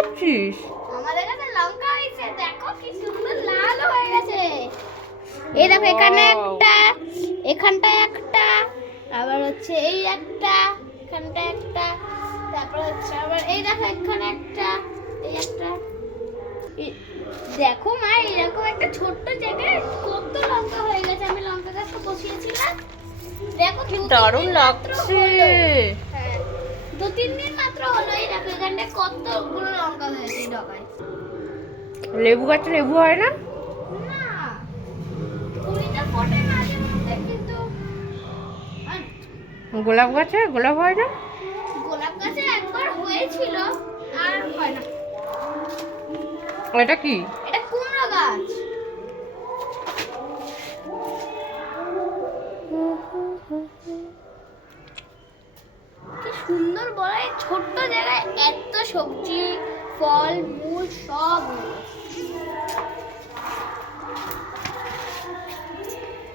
করছিস? আমাদের কাছে লঙ্কা হয়েছে, দেখো কি সুন্দর লাল হয়ে গেছে। এই দেখো এখানে একটা, এখানটায় একটা, আবার হচ্ছে এই একটা, এখানটা একটা, তারপর হচ্ছে আবার এই দেখো এখানে একটা, এই একটা। দেখো মা, এরকম একটা ছোট্ট জায়গায় কত লঙ্কা হয়ে গেছে। আমি লঙ্কা গাছটা বসিয়েছিলাম, দেখো কি দারুণ লাগছে। হ্যাঁ, 2-3 দিন মাত্র হলো। এই দেখো এখানটা কতগুলো লঙ্কা হয়েছে ডগায়। লেবু গাছে লেবু হয় না? না, কুড়িটা ফোটে মাঝে মধ্যে, কিন্তু গোলাপ গাছে গোলাপ হয় না? গোলাপ গাছে একবার হয়েছিল, আর হয় না। এটা কি? এটা কুমড়ো গাছ। কি সুন্দর বড় এই ছোট্ট জায়গায় এত সবজি, ফল, মূল সব হয়েছে।